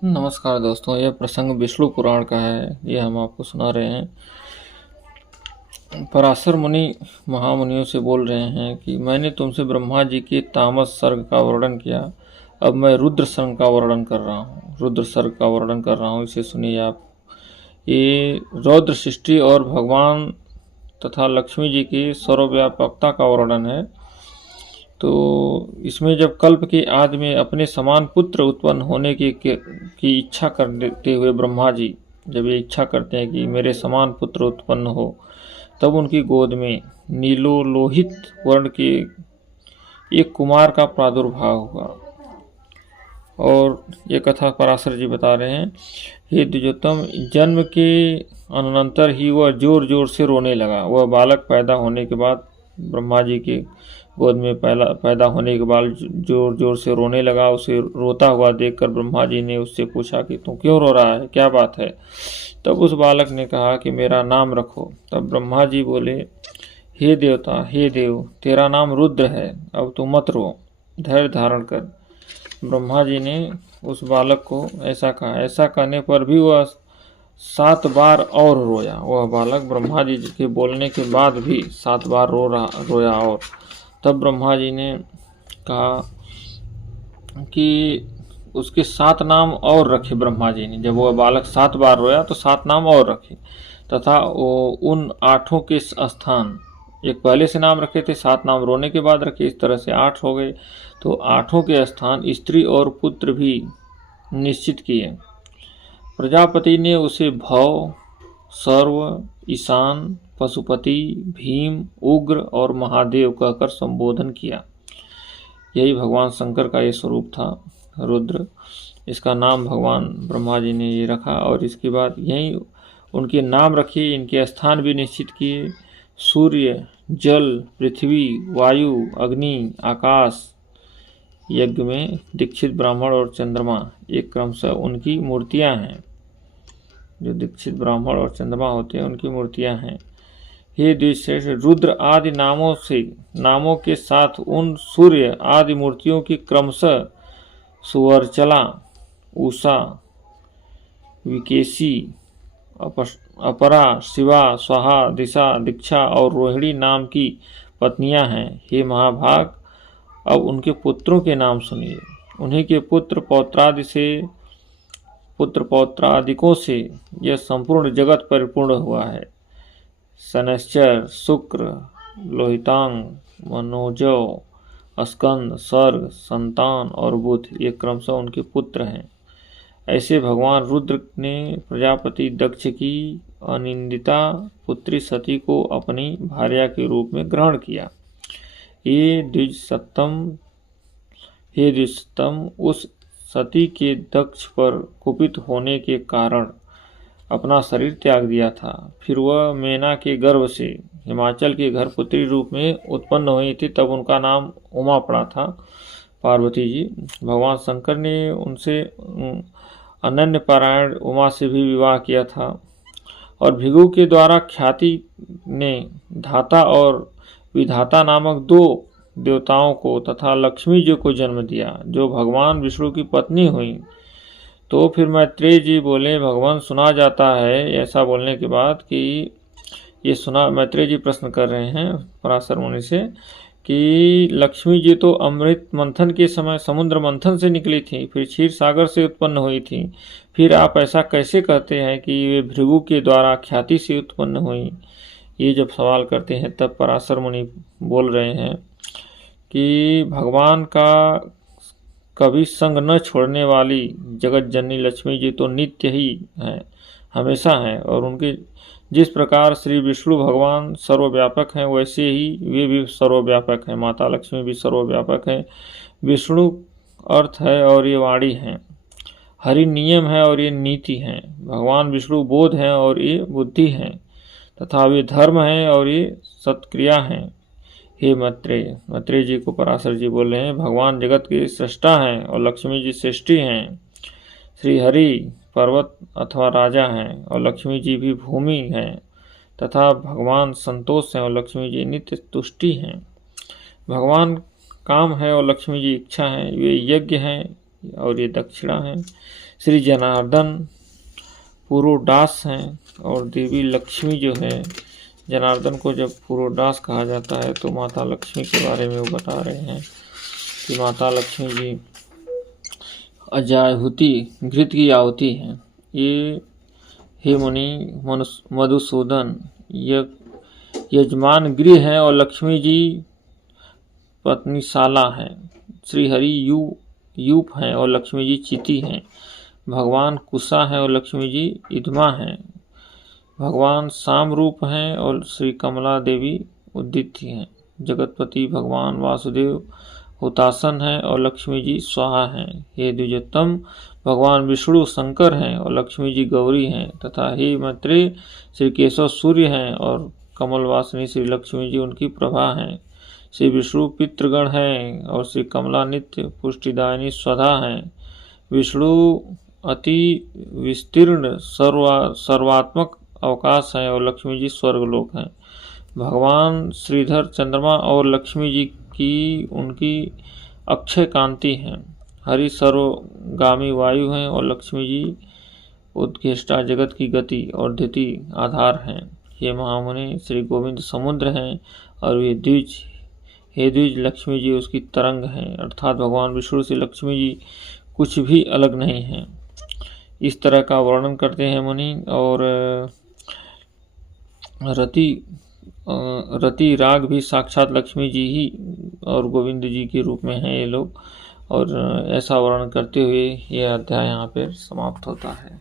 नमस्कार दोस्तों, यह प्रसंग विष्णु पुराण का है। ये हम आपको सुना रहे हैं। पराशर मुनि महामुनियों से बोल रहे हैं कि मैंने तुमसे ब्रह्मा जी के तामस सर्ग का वर्णन किया। अब मैं रुद्र सर्ग का वर्णन कर रहा हूँ। रुद्र सर्ग का वर्णन कर रहा हूँ, इसे सुनिए आप। ये रौद्र सृष्टि और भगवान तथा लक्ष्मी जी की सर्वव्यापकता का वर्णन है। तो इसमें जब कल्प के आदि में अपने समान पुत्र उत्पन्न होने की इच्छा करते हुए ब्रह्मा जी जब ये इच्छा करते हैं कि मेरे समान पुत्र उत्पन्न हो, तब उनकी गोद में नीलोलोहित वर्ण के एक कुमार का प्रादुर्भाव हुआ। और ये कथा पराशर जी बता रहे हैं। हे द्विजोत्तम, जन्म के अनंतर ही वह जोर जोर से रोने लगा। वह बालक पैदा होने के बाद ब्रह्मा जी के गोद में पैदा होने के बाद जोर जोर से रोने लगा। उसे रोता हुआ देखकर ब्रह्मा जी ने उससे पूछा कि तू क्यों रो रहा है, क्या बात है। तब उस बालक ने कहा कि मेरा नाम रखो। तब ब्रह्मा जी बोले, हे देवता, हे देव, तेरा नाम रुद्र है, अब तू मत रो, धैर्य धारण कर। ब्रह्मा जी ने उस बालक को ऐसा कहा। ऐसा कहने पर भी वह 7 बार और रोया। वह बालक ब्रह्मा जी के बोलने के बाद भी 7 बार रोया। और तब ब्रह्मा जी ने कहा कि उसके 7 नाम और रखे। ब्रह्मा जी ने जब वह बालक 7 बार रोया तो 7 नाम और रखे, तथा उन 8 के स्थान, एक पहले से नाम रखे थे, 7 नाम रोने के बाद रखे, इस तरह से 8 हो गए। तो 8 के स्थान स्त्री और पुत्र भी निश्चित किए। प्रजापति ने उसे भव, सर्व, ईशान, पशुपति, भीम, उग्र और महादेव कहकर संबोधन किया। यही भगवान शंकर का ये स्वरूप था, रुद्र। इसका नाम भगवान ब्रह्मा जी ने ये रखा। और इसके बाद यही उनके नाम रखे, इनके स्थान भी निश्चित किए। सूर्य, जल, पृथ्वी, वायु, अग्नि, आकाश यज्ञ में दीक्षित ब्राह्मण और चंद्रमा एक क्रमशः उनकी मूर्तियां हैं। जो दीक्षित ब्राह्मण और चंद्रमा होते हैं उनकी मूर्तियां हैं। हे द्विश्रेष्ठ, रुद्र आदि नामों के साथ उन सूर्य आदि मूर्तियों की क्रमशः सुवर्चला, उषा, विकेशी, अपरा, शिवा, स्वाहा, दिशा, दीक्षा और रोहिणी नाम की पत्नियां हैं। हे महाभाग, अब उनके पुत्रों के नाम सुनिए। उन्हीं के पुत्र पौत्रादिकों से यह संपूर्ण जगत परिपूर्ण हुआ है। शनैश्चर, शुक्र, लोहितांग, मनोजव, स्कंद, सर्ग, संतान और बुध ये क्रमशः उनके पुत्र हैं। ऐसे भगवान रुद्र ने प्रजापति दक्ष की अनिंदिता पुत्री सती को अपनी भार्या के रूप में ग्रहण किया। हे द्विजोत्तम, उस सती के दक्ष पर कुपित होने के कारण अपना शरीर त्याग दिया था। फिर वह मेना के गर्भ से हिमाचल के घर पुत्री रूप में उत्पन्न हुई थी। तब उनका नाम उमा पड़ा था, पार्वती जी। भगवान शंकर ने उनसे अनन्य पारायण उमा से भी विवाह किया था। और भृगु के द्वारा ख्याति ने धाता और विधाता नामक 2 देवताओं को तथा लक्ष्मी जी को जन्म दिया, जो भगवान विष्णु की पत्नी हुई। तो फिर मैत्रेय जी बोले, भगवान सुना जाता है, ऐसा बोलने के बाद कि ये सुना। मैत्रेय जी प्रश्न कर रहे हैं पराशर मुनि से कि लक्ष्मी जी तो अमृत मंथन के समय समुद्र मंथन से निकली थी, फिर क्षीर सागर से उत्पन्न हुई थी, फिर आप ऐसा कैसे कहते हैं कि वे भृगु के द्वारा ख्याति से उत्पन्न हुई। ये जब सवाल करते हैं तब पराशर मुनि बोल रहे हैं कि भगवान का कभी संग न छोड़ने वाली जगत जननी लक्ष्मी जी तो नित्य ही हैं, हमेशा हैं। और उनके जिस प्रकार श्री विष्णु भगवान सर्वव्यापक हैं, वैसे ही वे भी सर्वव्यापक हैं। माता लक्ष्मी भी सर्वव्यापक हैं। विष्णु अर्थ है और ये वाणी हैं। हरि नियम है और ये नीति हैं। भगवान विष्णु बोध हैं और ये बुद्धि हैं, तथा वे धर्म हैं और ये सत्क्रिया हैं। हे मैत्रेय जी को पराशर जी बोल रहे हैं, भगवान जगत के सृष्टा हैं और लक्ष्मी जी सृष्टि हैं। श्री हरि पर्वत अथवा राजा हैं और लक्ष्मी जी भी भूमि हैं, तथा भगवान संतोष हैं और लक्ष्मी जी नित्य तुष्टि हैं। भगवान काम है और लक्ष्मी जी इच्छा हैं। वे यज्ञ हैं और ये दक्षिणा है। श्री जनार्दन पुरोडास हैं और देवी लक्ष्मी जो है, जनार्दन को जब पुरोडास कहा जाता है तो माता लक्ष्मी के बारे में वो बता रहे हैं कि माता लक्ष्मी जी अजाहुति घृत की आहुति हैं। ये हे मुनि मधुसूदन यजमान गृह है और लक्ष्मी जी पत्नीशाला हैं। श्री हरि यूप हैं और लक्ष्मी जी चिति हैं। भगवान कुशा हैं और लक्ष्मी जी इदमा हैं। भगवान साम रूप हैं और श्री कमला देवी उदिति हैं। जगतपति भगवान वासुदेव हुतासन हैं और लक्ष्मी जी स्वाहा हैं। हे द्विजोत्तम भगवान विष्णु शंकर हैं और लक्ष्मी जी गौरी हैं। तथा हे मैत्रेय श्री केशव सूर्य हैं और कमलवासिनी श्री लक्ष्मी जी उनकी प्रभा हैं। श्री विष्णु पितृगण हैं और श्री कमला नित्य पुष्टिदायिनी स्वधा हैं। विष्णु अति विस्तीर्ण सर्वात्मक अवकाश है और लक्ष्मी जी स्वर्गलोक हैं। भगवान श्रीधर चंद्रमा और लक्ष्मी जी की उनकी अक्षय कांति हैं। हरि सर्वगामी वायु हैं और लक्ष्मी जी उद्घेष्टा जगत की गति और धृति आधार हैं। ये महामुनि श्री गोविंद समुद्र हैं और वे द्विज, हे द्विज लक्ष्मी जी उसकी तरंग हैं, अर्थात भगवान विष्णु से लक्ष्मी जी कुछ भी अलग नहीं हैं। इस तरह का वर्णन करते हैं मुनि। और रति राग भी साक्षात लक्ष्मी जी ही और गोविंद जी के रूप में हैं ये लोग। और ऐसा वर्णन करते हुए यह अध्याय यहाँ पर समाप्त होता है।